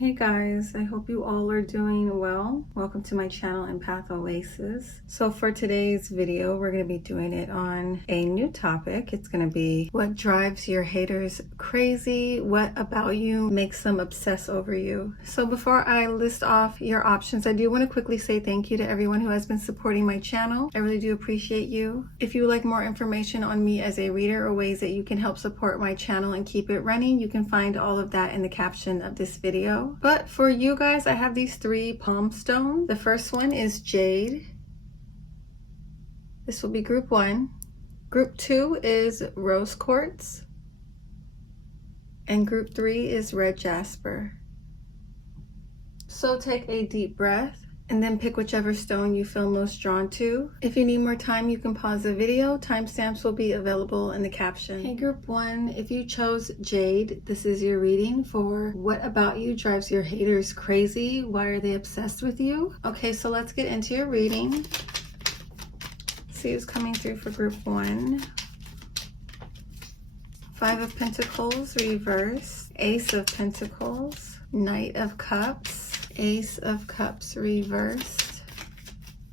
Hey guys, I hope you all are doing well. Welcome to my channel, EmpathOasis. So for today's video, we're going to be doing it on a new topic. It's going to be what drives your haters crazy? What about you makes them obsess over you? So before I list off your options, I do want to quickly say thank you to everyone who has been supporting my channel. I really do appreciate you. If you would like more information on me as a reader or ways that you can help support my channel and keep it running, you can find all of that in the caption of this video. But for you guys, I have these three palm stones. The first one is jade. This will be group 1. Group 2 is rose quartz. And group 3 is red jasper. So take a deep breath and then pick whichever stone you feel most drawn to. If you need more time, you can pause the video. Timestamps will be available in the caption. Hey group 1, if you chose jade, this is your reading for what about you drives your haters crazy? Why are they obsessed with you? Okay, so let's get into your reading. See who's coming through for group 1. 5 of Pentacles reversed, Ace of Pentacles, Knight of Cups, Ace of Cups reversed,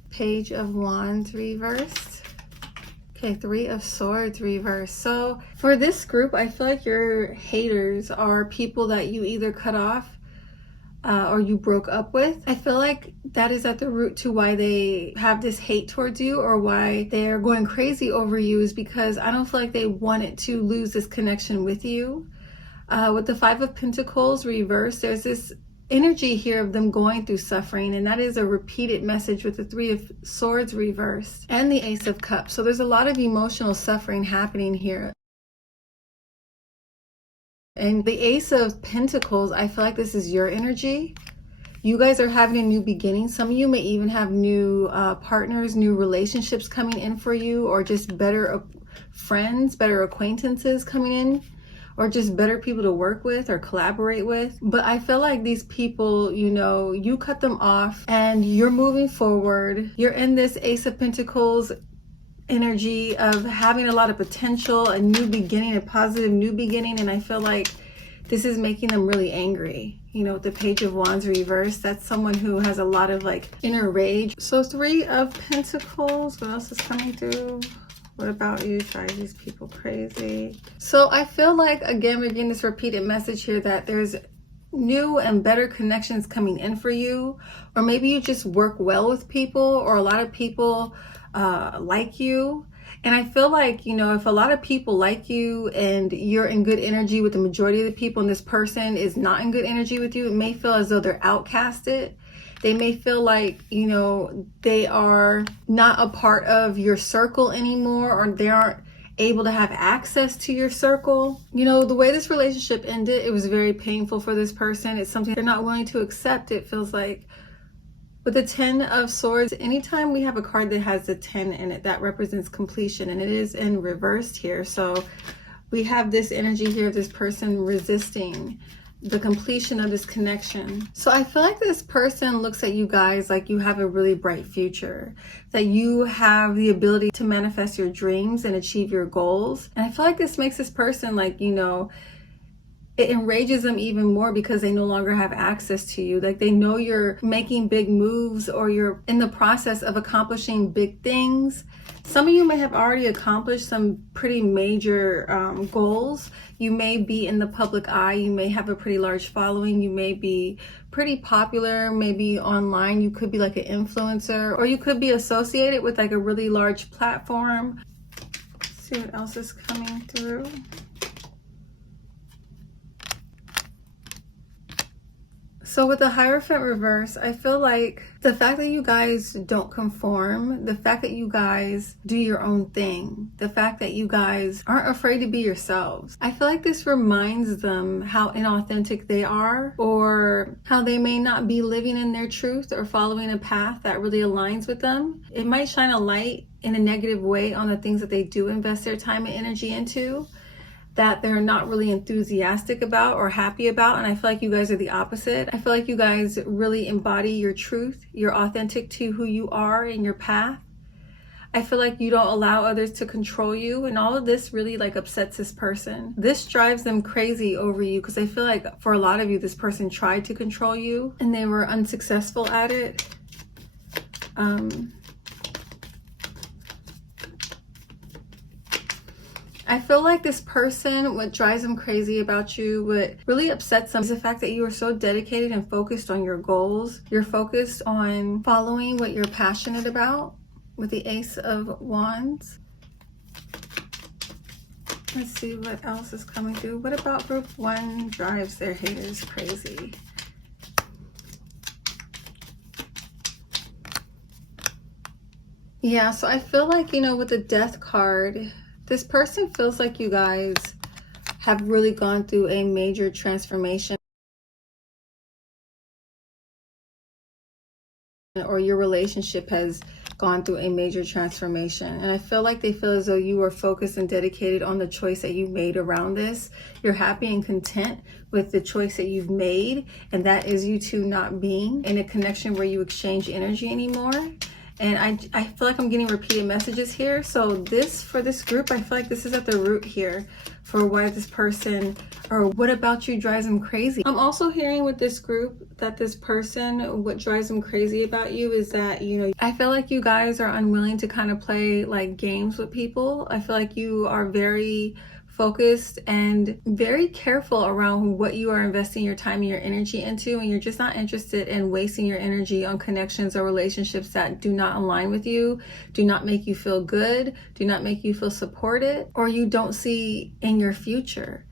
Page of Wands reversed. Okay, 3 of Swords reversed. So for this group, I feel like your haters are people that you either cut off or you broke up with. I feel like that is at the root to why they have this hate towards you or why they're going crazy over you, is because I don't feel like they wanted to lose this connection with you. With the 5 of Pentacles reversed, there's this energy here of them going through suffering, and that is a repeated message with the 3 of Swords reversed and the Ace of Cups. So there's a lot of emotional suffering happening here. And the Ace of Pentacles, I feel like this is your energy. You guys are having a new beginning. Some of you may even have new partners, new relationships coming in for you, or just better friends, better acquaintances coming in, or just better people to work with or collaborate with. But I feel like these people, you know, you cut them off and you're moving forward. You're in this Ace of Pentacles energy of having a lot of potential, a new beginning, a positive new beginning. And I feel like this is making them really angry. You know, with the Page of Wands reversed, that's someone who has a lot of like inner rage. So 3 of Pentacles, what else is coming through? What about you drives these people crazy? So I feel like, again, we're getting this repeated message here that there's new and better connections coming in for you. Or maybe you just work well with people, or a lot of people like you. And I feel like, you know, if a lot of people like you and you're in good energy with the majority of the people, and this person is not in good energy with you, it may feel as though they're outcasted. They may feel like, you know, they are not a part of your circle anymore, or they aren't able to have access to your circle. You know, the way this relationship ended, it was very painful for this person. It's something they're not willing to accept, it feels like. With the 10 of Swords, anytime we have a card that has the 10 in it, that represents completion, and it is in reversed here. So we have this energy here of this person resisting the completion of this connection. So I feel like this person looks at you guys like you have a really bright future, that you have the ability to manifest your dreams and achieve your goals. And I feel like this makes this person, like, you know, it enrages them even more because they no longer have access to you. Like, they know you're making big moves, or you're in the process of accomplishing big things. Some of you may have already accomplished some pretty major goals. You may be in the public eye. You may have a pretty large following. You may be pretty popular, maybe online. You could be like an influencer, or you could be associated with like a really large platform. Let's see what else is coming through. So with the Hierophant reverse, I feel like the fact that you guys don't conform, the fact that you guys do your own thing, the fact that you guys aren't afraid to be yourselves, I feel like this reminds them how inauthentic they are, or how they may not be living in their truth or following a path that really aligns with them. It might shine a light in a negative way on the things that they do invest their time and energy into, that they're not really enthusiastic about or happy about. And I feel like you guys are the opposite. I feel like you guys really embody your truth. You're authentic to who you are and your path. I feel like you don't allow others to control you, and all of this really like upsets this person. This drives them crazy over you, because I feel like for a lot of you, this person tried to control you and they were unsuccessful at it. I feel like this person, what drives them crazy about you, what really upsets them, is the fact that you are so dedicated and focused on your goals. You're focused on following what you're passionate about with the Ace of Wands. Let's see what else is coming through. What about group 1 drives their haters crazy? Yeah, so I feel like, you know, with the Death card, this person feels like you guys have really gone through a major transformation, or your relationship has gone through a major transformation. And I feel like they feel as though you are focused and dedicated on the choice that you made around this. You're happy and content with the choice that you've made, and that is you two not being in a connection where you exchange energy anymore. And I feel like I'm getting repeated messages here. So this, for this group, I feel like this is at the root here for why this person, or what about you drives them crazy. I'm also hearing with this group that this person, what drives them crazy about you is that, you know, I feel like you guys are unwilling to kind of play like games with people. I feel like you are very focused and very careful around what you are investing your time and your energy into, and you're just not interested in wasting your energy on connections or relationships that do not align with you, do not make you feel good, do not make you feel supported, or you don't see in your future.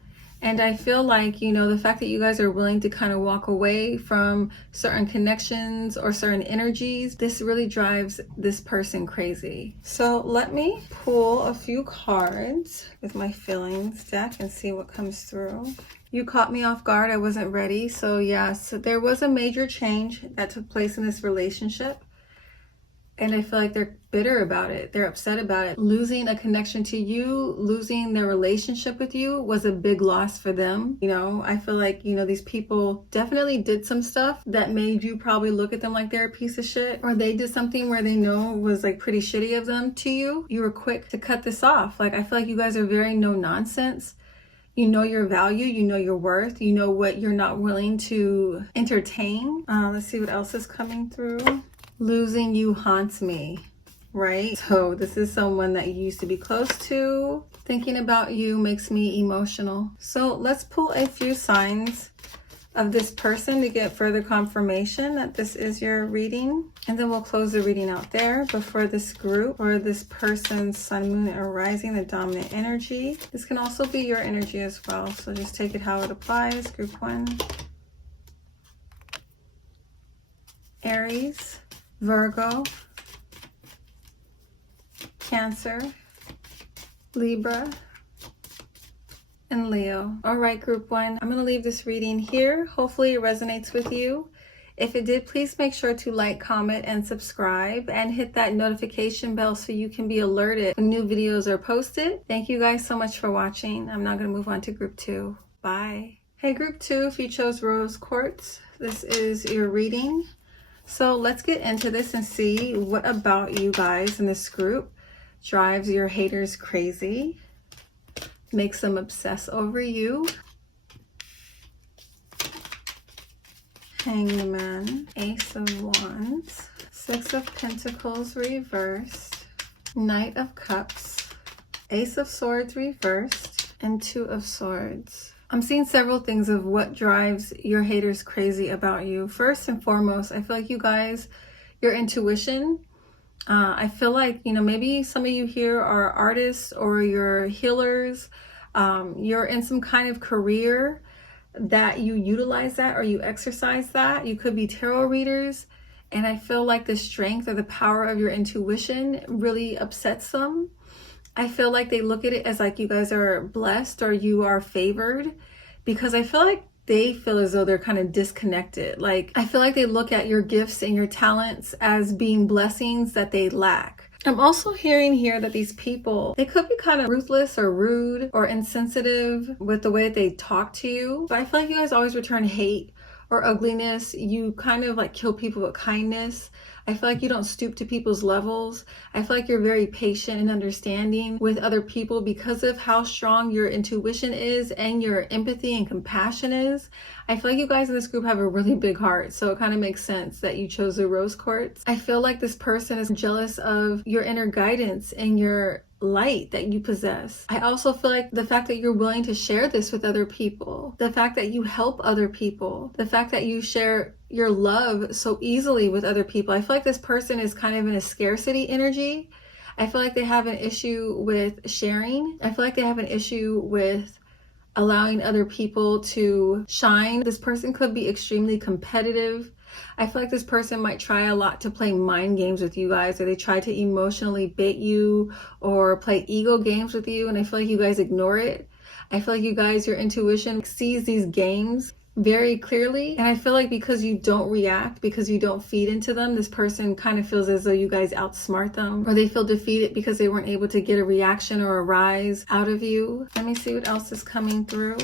And I feel like, you know, the fact that you guys are willing to kind of walk away from certain connections or certain energies, this really drives this person crazy. So let me pull a few cards with my feelings deck and see what comes through. You caught me off guard. I wasn't ready. So yeah, so there was a major change that took place in this relationship. And I feel like they're bitter about it. They're upset about it. Losing a connection to you, losing their relationship with you was a big loss for them. You know, I feel like, you know, these people definitely did some stuff that made you probably look at them like they're a piece of shit, or they did something where they know was like pretty shitty of them to you. You were quick to cut this off. Like, I feel like you guys are very no nonsense. You know your value, you know your worth, you know what you're not willing to entertain. Let's see what else is coming through. Losing you haunts me, right? So this is someone that you used to be close to. Thinking about you makes me emotional. So let's pull a few signs of this person to get further confirmation that this is your reading. And then we'll close the reading out there. But for this group, or this person's sun, moon, or rising, the dominant energy, this can also be your energy as well. So just take it how it applies. Group 1. Aries, Virgo, Cancer, Libra, and Leo. All right, group 1, I'm going to leave this reading here. Hopefully it resonates with you. If it did, please make sure to like, comment, and subscribe, and hit that notification bell so you can be alerted when new videos are posted. Thank you guys so much for watching. I'm now going to move on to group 2. Bye. Hey, group 2, if you chose Rose Quartz, this is your reading. So let's get into this and see what about you guys in this group drives your haters crazy, makes them obsess over you. Hanged Man, Ace of Wands, Six of Pentacles reversed, Knight of Cups, Ace of Swords reversed, and Two of Swords. I'm seeing several things of what drives your haters crazy about you. First and foremost, I feel like you guys, your intuition. I feel like, you know, maybe some of you here are artists or you're healers. You're in some kind of career that you utilize that or you exercise that. You could be tarot readers. And I feel like the strength or the power of your intuition really upsets them. I feel like they look at it as like you guys are blessed or you are favored, because I feel like they feel as though they're kind of disconnected. Like, I feel like they look at your gifts and your talents as being blessings that they lack. I'm also hearing here that these people, they could be kind of ruthless or rude or insensitive with the way that they talk to you. But I feel like you guys always return hate or ugliness. You kind of like kill people with kindness. I feel like you don't stoop to people's levels. I feel like you're very patient and understanding with other people because of how strong your intuition is and your empathy and compassion is. I feel like you guys in this group have a really big heart, so it kind of makes sense that you chose the rose quartz. I feel like this person is jealous of your inner guidance and your light that you possess. I also feel like the fact that you're willing to share this with other people, the fact that you help other people, the fact that you share your love so easily with other people. I feel like this person is kind of in a scarcity energy. I feel like they have an issue with sharing. I feel like they have an issue with allowing other people to shine. This person could be extremely competitive. I feel like this person might try a lot to play mind games with you guys, or they try to emotionally bait you or play ego games with you, and I feel like you guys ignore it. I feel like you guys, your intuition sees these games very clearly, and I feel like because you don't react, because you don't feed into them, this person kind of feels as though you guys outsmart them, or they feel defeated because they weren't able to get a reaction or a rise out of you. Let me see what else is coming through.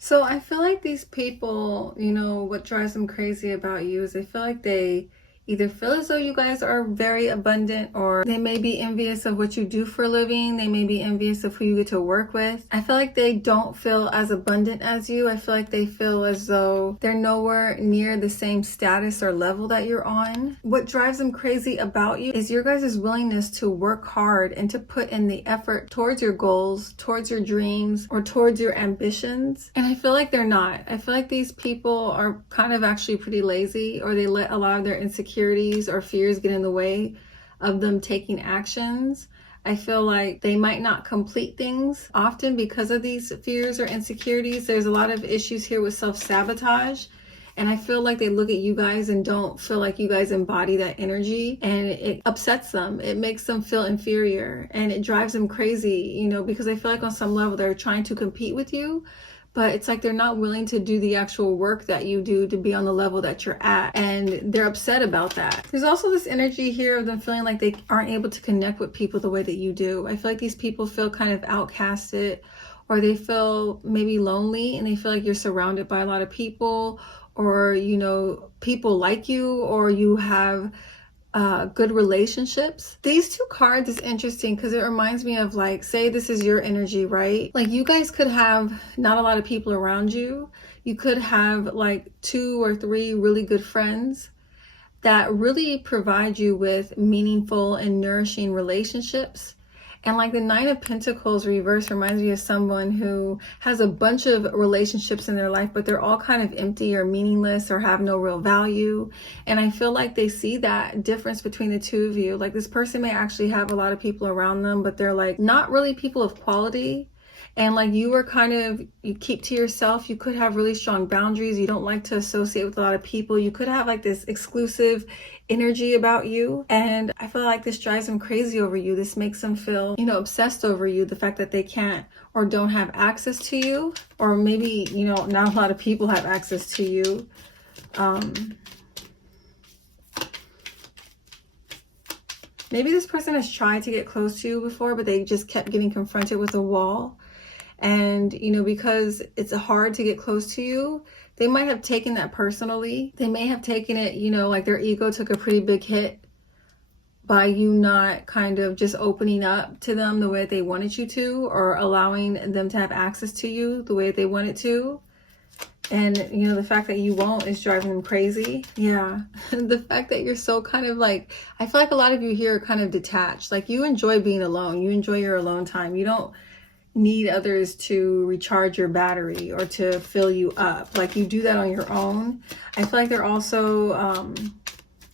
So I feel like these people, you know, what drives them crazy about you is they feel like they either feel as though you guys are very abundant, or they may be envious of what you do for a living. They may be envious of who you get to work with. I feel like they don't feel as abundant as you. I feel like they feel as though they're nowhere near the same status or level that you're on. What drives them crazy about you is your guys' willingness to work hard and to put in the effort towards your goals, towards your dreams, or towards your ambitions. And I feel like they're not. I feel like these people are kind of actually pretty lazy, or they let a lot of their insecurities or fears get in the way of them taking actions. I feel like they might not complete things often because of these fears or insecurities. There's a lot of issues here with self-sabotage. And I feel like they look at you guys and don't feel like you guys embody that energy, and it upsets them. It makes them feel inferior, and it drives them crazy, you know, because I feel like on some level they're trying to compete with you, but it's like they're not willing to do the actual work that you do to be on the level that you're at, and they're upset about that. There's also this energy here of them feeling like they aren't able to connect with people the way that you do. I feel like these people feel kind of outcasted, or they feel maybe lonely, and they feel like you're surrounded by a lot of people, or, you know, people like you, or you have good relationships. These two cards is interesting because it reminds me of, like, say this is your energy, right? Like, you guys could have not a lot of people around you. You could have like 2 or 3 really good friends that really provide you with meaningful and nourishing relationships. And like the Nine of Pentacles reverse reminds me of someone who has a bunch of relationships in their life, but they're all kind of empty or meaningless or have no real value. And I feel like they see that difference between the two of you. Like, this person may actually have a lot of people around them, but they're like not really people of quality. And like, you are kind of, you keep to yourself. You could have really strong boundaries. You don't like to associate with a lot of people. You could have like this exclusive energy about you. And I feel like this drives them crazy over you. This makes them feel, you know, obsessed over you. The fact that they can't or don't have access to you, or maybe, you know, not a lot of people have access to you. Maybe this person has tried to get close to you before, but they just kept getting confronted with a wall. And, you know, because it's hard to get close to you, they might have taken that personally. They may have taken it, you know, like their ego took a pretty big hit by you not kind of just opening up to them the way they wanted you to, or allowing them to have access to you the way they wanted to. And, you know, the fact that you won't is driving them crazy. Yeah. The fact that you're so kind of like, I feel like a lot of you here are kind of detached. Like, you enjoy being alone. You enjoy your alone time. You don't need others to recharge your battery or to fill you up. Like, you do that on your own. I feel like they're also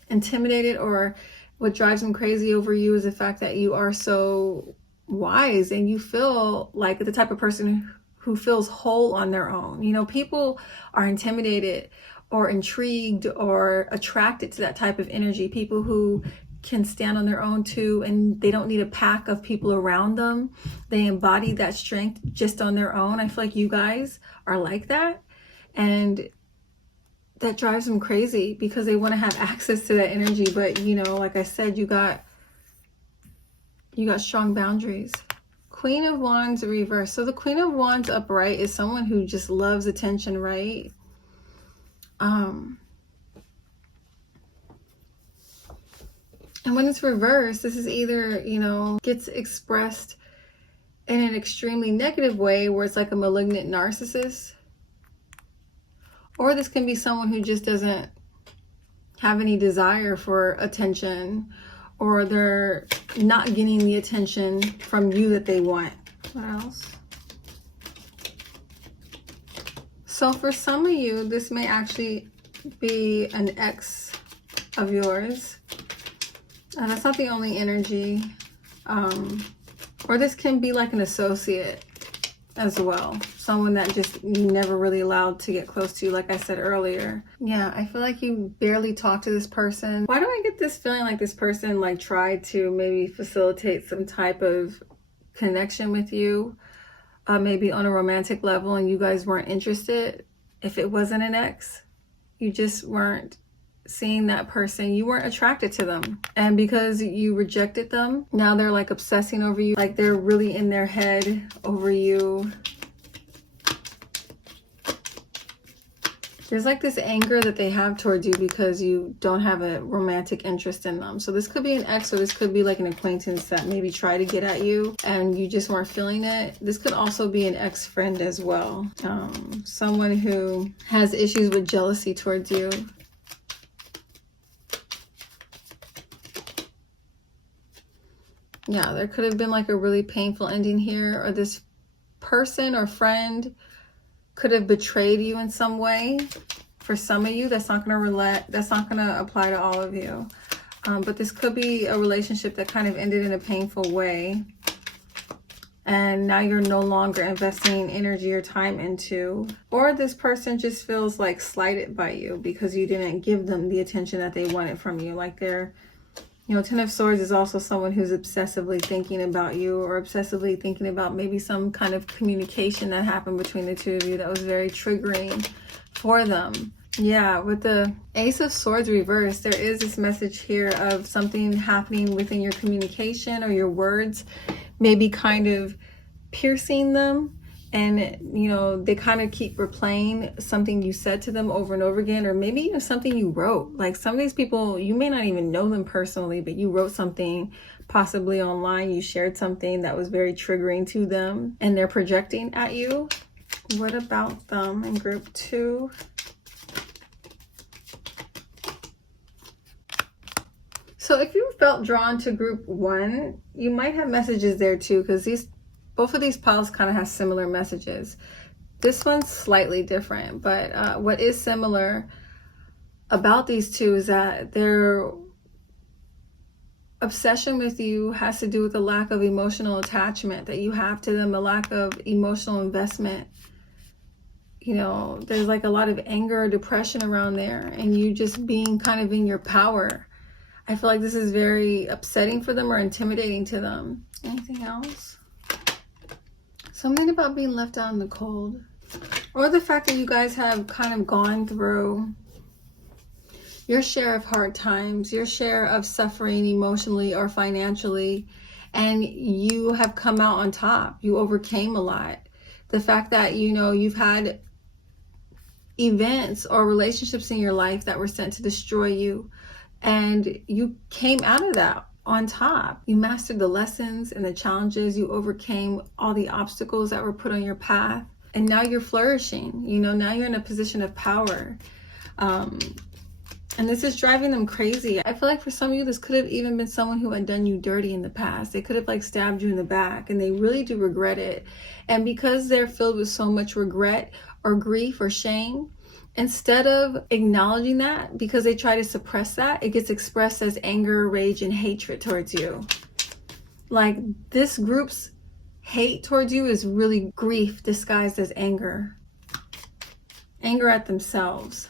intimidated, or what drives them crazy over you is the fact that you are so wise and you feel like the type of person who feels whole on their own. You know, people are intimidated or intrigued or attracted to that type of energy. People who can stand on their own too, and they don't need a pack of people around them. They embody that strength just on their own. I feel like you guys are like that, and that drives them crazy because they want to have access to that energy. But, you know, like I said, you got strong boundaries. Queen of Wands reversed. So the Queen of Wands upright is someone who just loves attention, right? And when it's reversed, this is either, you know, gets expressed in an extremely negative way where it's like a malignant narcissist. Or this can be someone who just doesn't have any desire for attention, or they're not getting the attention from you that they want. What else? So for some of you, this may actually be an ex of yours. And that's not the only energy. Or this can be like an associate as well. Someone that just you never really allowed to get close to, like I said earlier. Yeah, I feel like you barely talk to this person. Why do I get this feeling like this person like tried to maybe facilitate some type of connection with you, maybe on a romantic level, and you guys weren't interested? If it wasn't an ex, you just weren't seeing that person, you weren't attracted to them, and because you rejected them, now they're like obsessing over you, like they're really in their head over you. There's like this anger that they have towards you because you don't have a romantic interest in them. So this could be an ex, or this could be like an acquaintance that maybe tried to get at you and you just weren't feeling it. This could also be an ex-friend as well. Someone who has issues with jealousy towards you. Yeah, there could have been like a really painful ending here, or this person or friend could have betrayed you in some way. For some of you, that's not gonna apply to all of you. But this could be a relationship that kind of ended in a painful way, and now you're no longer investing energy or time into. Or this person just feels like slighted by you because you didn't give them the attention that they wanted from you. Like they're, you know, Ten of Swords is also someone who's obsessively thinking about you, or obsessively thinking about maybe some kind of communication that happened between the two of you that was very triggering for them. Yeah, with the Ace of Swords reversed, there is this message here of something happening within your communication, or your words maybe kind of piercing them. And, you know, they kind of keep replaying something you said to them over and over again, or maybe even something you wrote. Like some of these people, you may not even know them personally, but you wrote something possibly online. You shared something that was very triggering to them, and they're projecting at you. What about them in group 2? So if you felt drawn to group 1, you might have messages there too, because both of these piles kind of have similar messages. This one's slightly different, but what is similar about these two is that their obsession with you has to do with a lack of emotional attachment that you have to them, a lack of emotional investment. You know, there's like a lot of anger or depression around there, and you just being kind of in your power. I feel like this is very upsetting for them or intimidating to them. Anything else? Something about being left out in the cold, or the fact that you guys have kind of gone through your share of hard times, your share of suffering emotionally or financially, and you have come out on top. You overcame a lot. The fact that, you know, you've had events or relationships in your life that were sent to destroy you, and you came out of that on top. You mastered the lessons and the challenges. You overcame all the obstacles that were put on your path, and now you're flourishing. You know, now you're in a position of power, and this is driving them crazy. I feel like for some of you, this could have even been someone who had done you dirty in the past. They could have like stabbed you in the back, and they really do regret it. And because they're filled with so much regret or grief or shame, instead of acknowledging that, because they try to suppress that, it gets expressed as anger, rage, and hatred towards you. Like this group's hate towards you is really grief disguised as anger. Anger at themselves.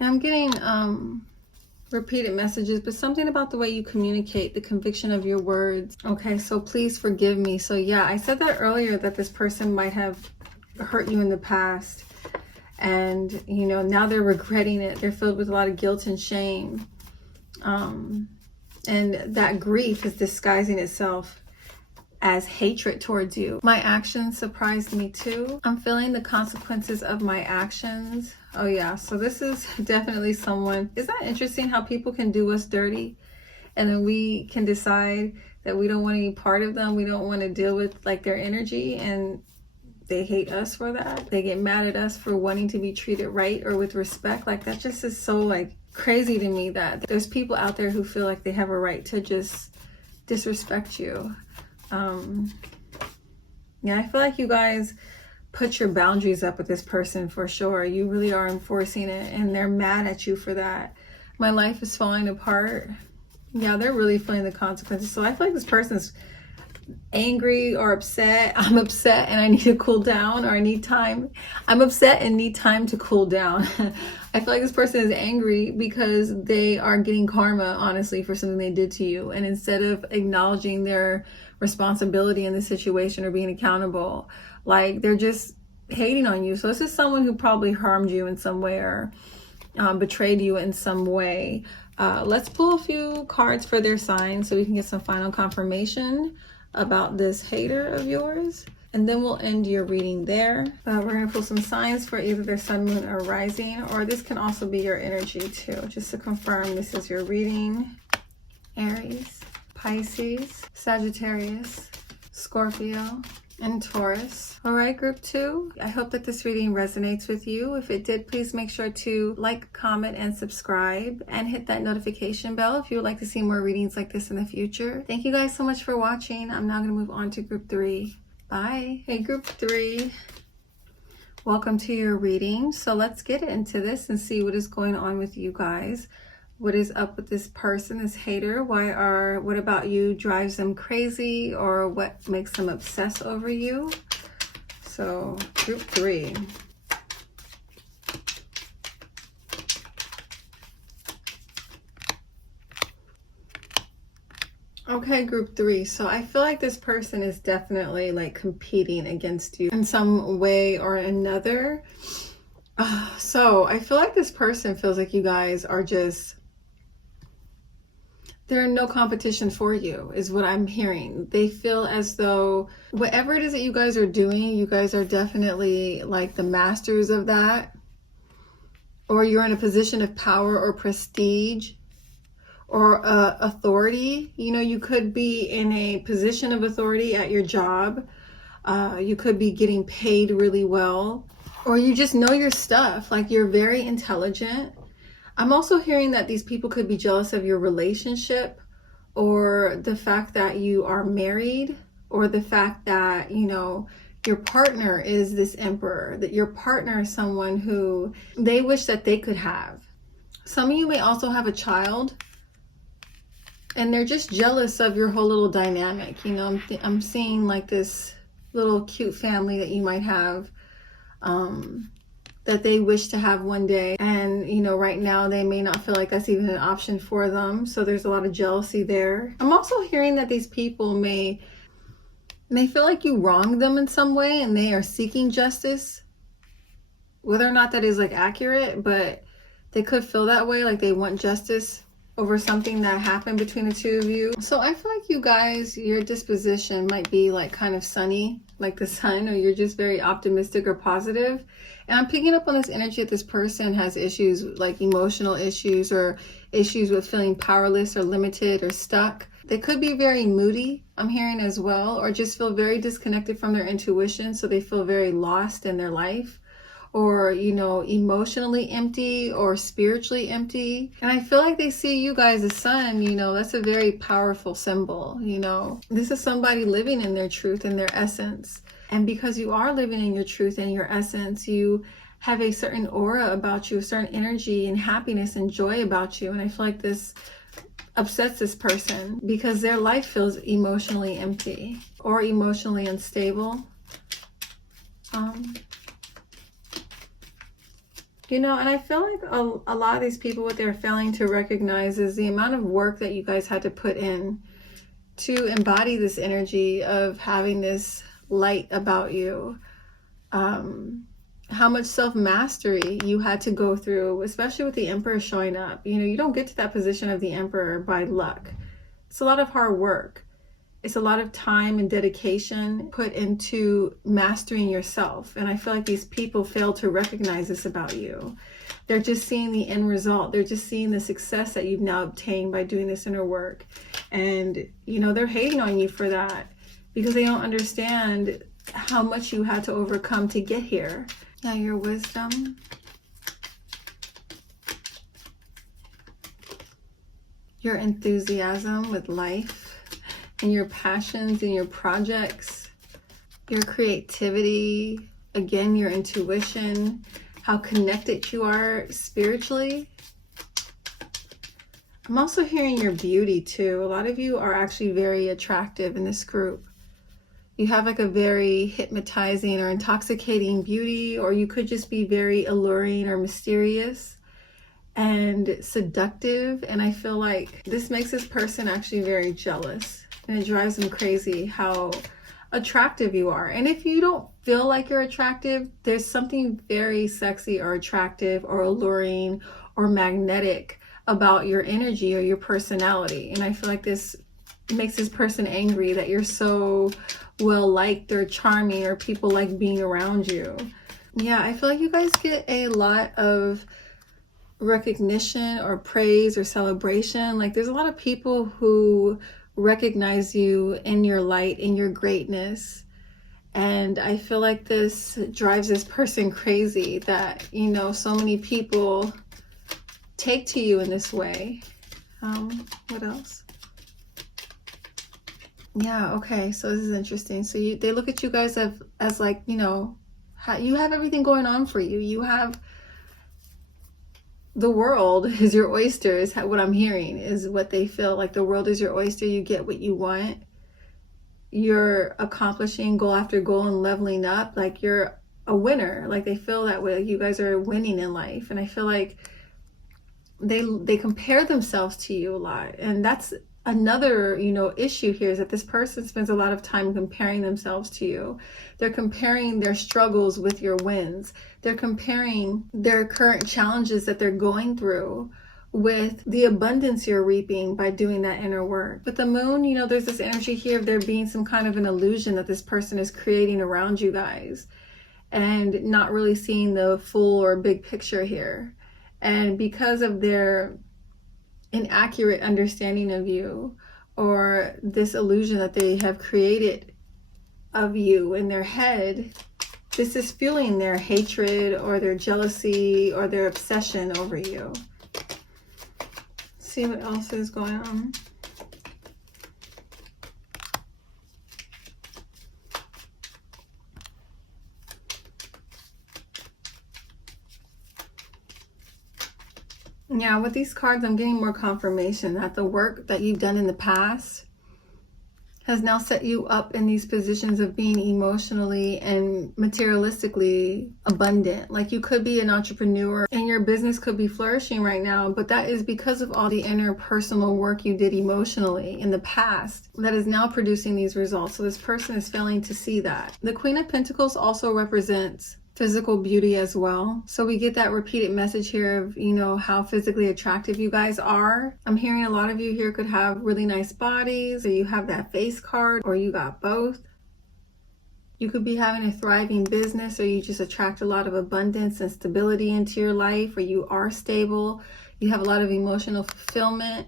And I'm getting repeated messages, but something about the way you communicate, the conviction of your words. Okay, so please forgive me. So yeah, I said that earlier, that this person might have hurt you in the past, and you know, now they're regretting it. They're filled with a lot of guilt and shame. And that grief is disguising itself as hatred towards you. My actions surprised me too. I'm feeling the consequences of my actions. Oh yeah, so this is definitely someone. Isn't that interesting how people can do us dirty? And then we can decide that we don't want any part of them. We don't want to deal with like their energy, and they hate us for that. They get mad at us for wanting to be treated right or with respect. Like that just is so like crazy to me that there's people out there who feel like they have a right to just disrespect you. Yeah, I feel like you guys put your boundaries up with this person for sure. You really are enforcing it, and they're mad at you for that. My life is falling apart. Yeah, they're really feeling the consequences. So I feel like this person's angry or upset. I'm upset and I need to cool down, or I need time. I'm upset and need time to cool down. I feel like this person is angry because they are getting karma, honestly, for something they did to you. And instead of acknowledging their responsibility in the situation or being accountable, like they're just hating on you. So this is someone who probably harmed you in some way or betrayed you in some way. Let's pull a few cards for their signs so we can get some final confirmation about this hater of yours, and then we'll end your reading there. We're going to pull some signs for either their sun, moon, or rising, or this can also be your energy too, just to confirm this is your reading. Aries, Pisces, Sagittarius, Scorpio, and Taurus. All right, group 2, I hope that this reading resonates with you. If it did, please make sure to like, comment, and subscribe, and hit that notification bell if you would like to see more readings like this in the future. Thank you guys so much for watching. I'm now going to move on to group 3. Bye. Hey, group 3. Welcome to your reading. So let's get into this and see what is going on with you guys. What is up with this person, this hater? What about you drives them crazy, or what makes them obsess over you? So group 3. Okay, group 3. So I feel like this person is definitely like competing against you in some way or another. So I feel like this person feels like you guys are just, they're in no competition for you, is what I'm hearing. They feel as though whatever it is that you guys are doing, you guys are definitely like the masters of that. Or you're in a position of power or prestige or authority. You know, you could be in a position of authority at your job. You could be getting paid really well. Or you just know your stuff. Like you're very intelligent. I'm also hearing that these people could be jealous of your relationship, or the fact that you are married, or the fact that, you know, your partner is this emperor, that your partner is someone who they wish that they could have. Some of you may also have a child, and they're just jealous of your whole little dynamic. You know, I'm seeing like this little cute family that you might have, that they wish to have one day, and you know, right now they may not feel like that's even an option for them. So there's a lot of jealousy there. I'm also hearing that these people may feel like you wronged them in some way, and they are seeking justice. Whether or not that is like accurate, but they could feel that way, like they want justice over something that happened between the two of you. So I feel like you guys, your disposition might be like kind of sunny, like the sun, or you're just very optimistic or positive. And I'm picking up on this energy that this person has issues, like emotional issues, or issues with feeling powerless or limited or stuck. They could be very moody, I'm hearing as well, or just feel very disconnected from their intuition. So they feel very lost in their life, or, you know, emotionally empty or spiritually empty. And I feel like they see you guys as sun, you know, that's a very powerful symbol. You know, this is somebody living in their truth and their essence. And because you are living in your truth and your essence, you have a certain aura about you, a certain energy and happiness and joy about you. And I feel like this upsets this person because their life feels emotionally empty or emotionally unstable. You know, and I feel like a lot of these people, what they're failing to recognize is the amount of work that you guys had to put in to embody this energy of having this light about you. How much self-mastery you had to go through, especially with the Emperor showing up. You know, you don't get to that position of the Emperor by luck. it's a lot of hard work. It's a lot of time and dedication put into mastering yourself. And I feel like these people fail to recognize this about you. They're just seeing the end result. They're just seeing the success that you've now obtained by doing this inner work. And, you know, they're hating on you for that because they don't understand how much you had to overcome to get here. Now, your wisdom. Your enthusiasm with life. And your passions and your projects, your creativity, again, your intuition, how connected you are spiritually. I'm also hearing your beauty too. A lot of you are actually very attractive in this group. You have like a very hypnotizing or intoxicating beauty, or you could just be very alluring or mysterious and seductive. And I feel like this makes this person actually very jealous. And it drives them crazy how attractive you are. And if you don't feel like you're attractive, there's something very sexy or attractive or alluring or magnetic about your energy or your personality. And I feel like this makes this person angry that you're so well liked or charming or people like being around you. Yeah, I feel like you guys get a lot of recognition or praise or celebration. Like there's a lot of people who recognize you in your light, in your greatness. And I feel like this drives this person crazy that, you know, so many people take to you in this way. What else? Yeah, okay, so this is interesting. So they look at you guys as like, you know, you have everything going on for you. You have the world is your oyster, is what I'm hearing, is what they feel like. The world is your oyster. You get what you want. You're accomplishing goal after goal and leveling up. Like you're a winner. Like they feel that way. You guys are winning in life. And I feel like they compare themselves to you a lot. And that's another, you know, issue here, is that this person spends a lot of time comparing themselves to you. They're comparing their struggles with your wins. They're comparing their current challenges that they're going through with the abundance you're reaping by doing that inner work. But the moon, you know, there's this energy here of there being some kind of an illusion that this person is creating around you guys and not really seeing the full or big picture here. And because of their inaccurate understanding of you, or this illusion that they have created of you in their head, this is fueling their hatred or their jealousy or their obsession over you. See what else is going on. Yeah, with these cards, I'm getting more confirmation that the work that you've done in the past has now set you up in these positions of being emotionally and materialistically abundant. Like you could be an entrepreneur and your business could be flourishing right now, but that is because of all the interpersonal work you did emotionally in the past that is now producing these results. So this person is failing to see that. The Queen of Pentacles also represents physical beauty as well. So we get that repeated message here of, you know, how physically attractive you guys are. I'm hearing a lot of you here could have really nice bodies, or you have that face card, or you got both. You could be having a thriving business, or you just attract a lot of abundance and stability into your life, or you are stable. You have a lot of emotional fulfillment,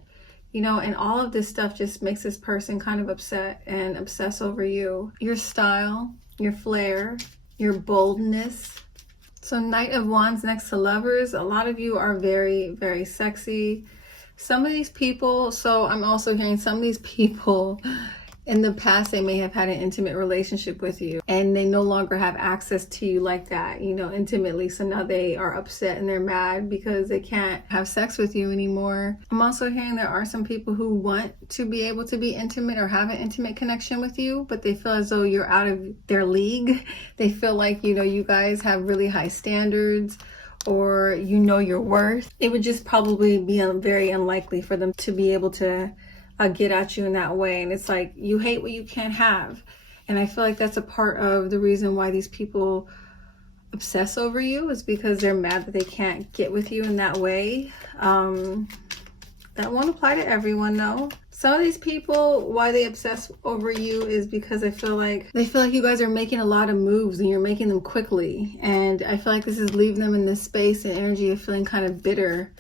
you know, and all of this stuff just makes this person kind of upset and obsess over you. Your style, your flair, your boldness. So Knight of Wands next to Lovers. A lot of you are very, very sexy. Some of these people, so I'm also hearing some of these people in the past, they may have had an intimate relationship with you and they no longer have access to you like that, you know, intimately. So now they are upset and they're mad because they can't have sex with you anymore. I'm also hearing there are some people who want to be able to be intimate or have an intimate connection with you, but they feel as though you're out of their league. They feel like, you know, you guys have really high standards, or you know your worth. It would just probably be very unlikely for them to be able to get at you in that way. And it's like, you hate what you can't have. And I feel like that's a part of the reason why these people obsess over you, is because they're mad that they can't get with you in that way. That won't apply to everyone though. Some of these people, why they obsess over you is because they feel like you guys are making a lot of moves and you're making them quickly. And I feel like this is leaving them in this space and energy of feeling kind of bitter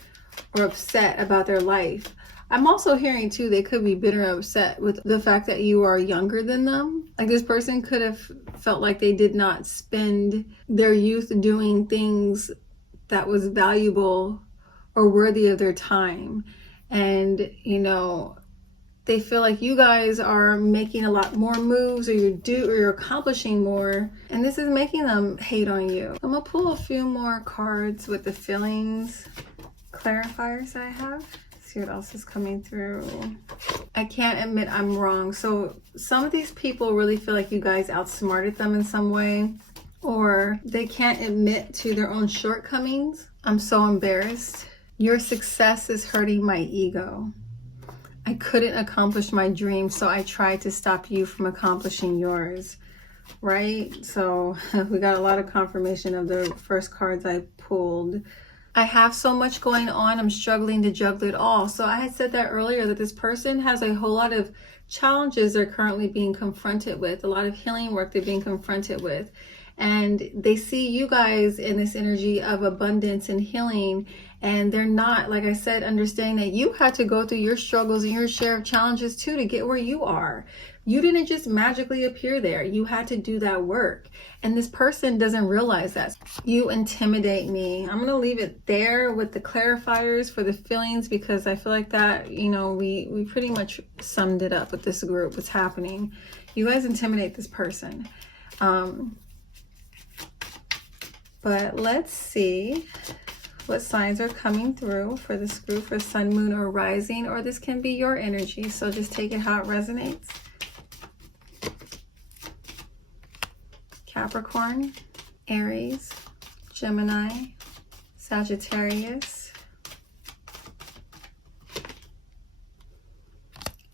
or upset about their life. I'm also hearing too, they could be bitter or upset with the fact that you are younger than them. Like this person could have felt like they did not spend their youth doing things that was valuable or worthy of their time. And, you know, they feel like you guys are making a lot more moves, or you're accomplishing more, and this is making them hate on you. I'm gonna pull a few more cards with the feelings clarifiers I have. See what else is coming through. I can't admit I'm wrong. So some of these people really feel like you guys outsmarted them in some way, or they can't admit to their own shortcomings. I'm so embarrassed. Your success is hurting my ego. I couldn't accomplish my dream, so I tried to stop you from accomplishing yours. Right? So we got a lot of confirmation of the first cards I pulled. I have so much going on, I'm struggling to juggle it all. So I had said that earlier, that this person has a whole lot of challenges they're currently being confronted with, a lot of healing work they're being confronted with. And they see you guys in this energy of abundance and healing, and they're not, like I said, understanding that you had to go through your struggles and your share of challenges too to get where you are. You didn't just magically appear there. You had to do that work. And this person doesn't realize that. You intimidate me. I'm going to leave it there with the clarifiers for the feelings, because I feel like that, you know, we pretty much summed it up with this group, what's happening. You guys intimidate this person. But let's see what signs are coming through for this group for sun, moon, or rising, or this can be your energy. So just take it how it resonates. Capricorn, Aries, Gemini, Sagittarius,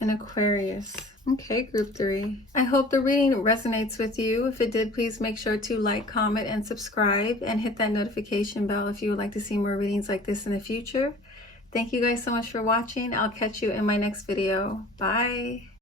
and Aquarius. Okay, group 3. I hope the reading resonates with you. If it did, please make sure to like, comment, and subscribe, and hit that notification bell if you would like to see more readings like this in the future. Thank you guys so much for watching. I'll catch you in my next video. Bye.